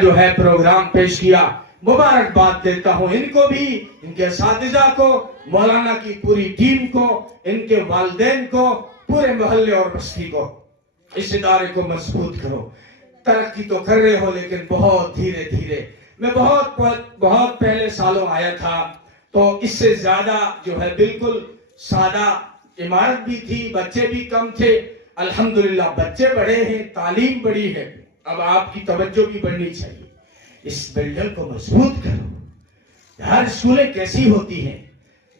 جو ہے پروگرام پیش کیا، مبارکباد دیتا ہوں ان کو بھی، ان کے اساتذہ کو، مولانا کی پوری ٹیم کو، ان کے والدین کو، پورے محلے اور بستی کو۔ اس ادارے کو مضبوط کرو۔ ترقی تو کر رہے ہو لیکن بہت دھیرے دھیرے۔ میں بہت پہلے سالوں آیا تھا تو اس سے زیادہ جو ہے بالکل سادہ عمارت بھی تھی، بچے بھی کم تھے۔ الحمدللہ بچے بڑے ہیں، تعلیم بڑی ہے، اب آپ کی توجہ بھی بڑھنی چاہیے۔ اس بلڈنگ کو مضبوط کرو۔ ہر اسکولیں کیسی ہوتی ہیں؟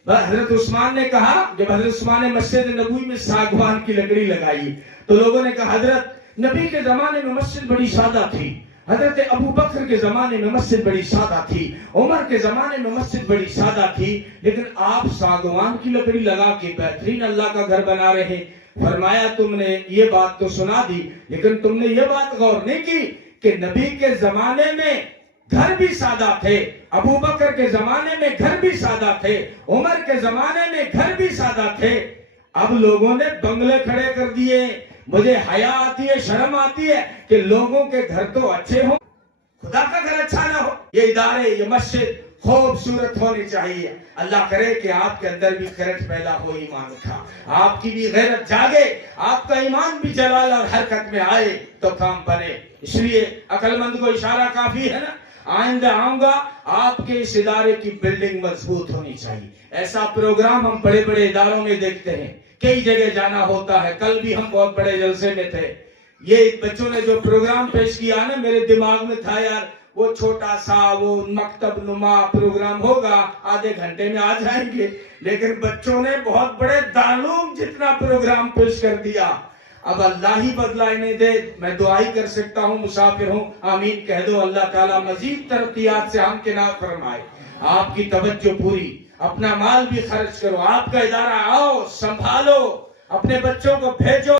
حضرت عثمان نے کہا، جب حضرت عثمان نے مسجد نبوی میں ساگوان کی لکڑی لگائی تو لوگوں نے کہا حضرت نبی کے زمانے میں مسجد بڑی سادہ تھی، حضرت ابو بکر کے زمانے میں مسجد بڑی سادہ تھی، عمر کے زمانے میں مسجد بڑی سادہ تھی، لیکن آپ ساگوان کی لکڑی لگا کے بہترین اللہ کا گھر بنا رہے ہیں۔ فرمایا تم نے یہ بات تو سنا دی لیکن تم نے یہ بات غور نہیں کی کہ نبی کے زمانے میں گھر بھی سادہ تھے، ابو بکر کے زمانے میں گھر بھی سادہ تھے، عمر کے زمانے میں گھر بھی سادہ تھے۔ اب لوگوں نے بنگلے کھڑے کر دیے۔ مجھے حیا آتی ہے، شرم آتی ہے کہ لوگوں کے گھر تو اچھے ہوں، خدا کا گھر اچھا نہ ہو۔ یہ ادارے، یہ مسجد خوبصورت ہونی چاہیے۔ اللہ کرے کہ آپ کے اندر بھی غیرت پیدا ہو، ایمان کا، آپ کی بھی غیرت جاگے، آپ کا ایمان بھی جلال اور حرکت میں آئے تو کام بنے۔ اس لیے عقل مند کو اشارہ کافی ہے نا۔ آئندہ آؤں گا، آپ کے اس ادارے کی بلڈنگ مضبوط ہونی چاہیے۔ ایسا پروگرام ہم بڑے بڑے اداروں میں دیکھتے ہیں، کئی جگہ جانا ہوتا ہے۔ کل بھی ہم بہت بڑے جلسے میں تھے، یہ بچوں نے جو پروگرام پیش کیا نا، میرے دماغ میں تھا یار وہ چھوٹا سا وہ مکتب نما پروگرام ہوگا، آدھے گھنٹے میں آ جائیں گے، لیکن بچوں نے بہت بڑے دارالعلوم جتنا پروگرام پیش کر دیا۔ اب اللہ ہی بدلہ انہیں دے، میں دعائی کر سکتا ہوں، مسافر ہوں، آمین کہہ دو۔ اللہ تعالیٰ مزید ترقیات سے ہم کنار فرمائے۔ آپ کی توجہ پوری، اپنا مال بھی خرچ کرو، آپ کا ادارہ آؤ، سنبھالو، اپنے بچوں کو بھیجو۔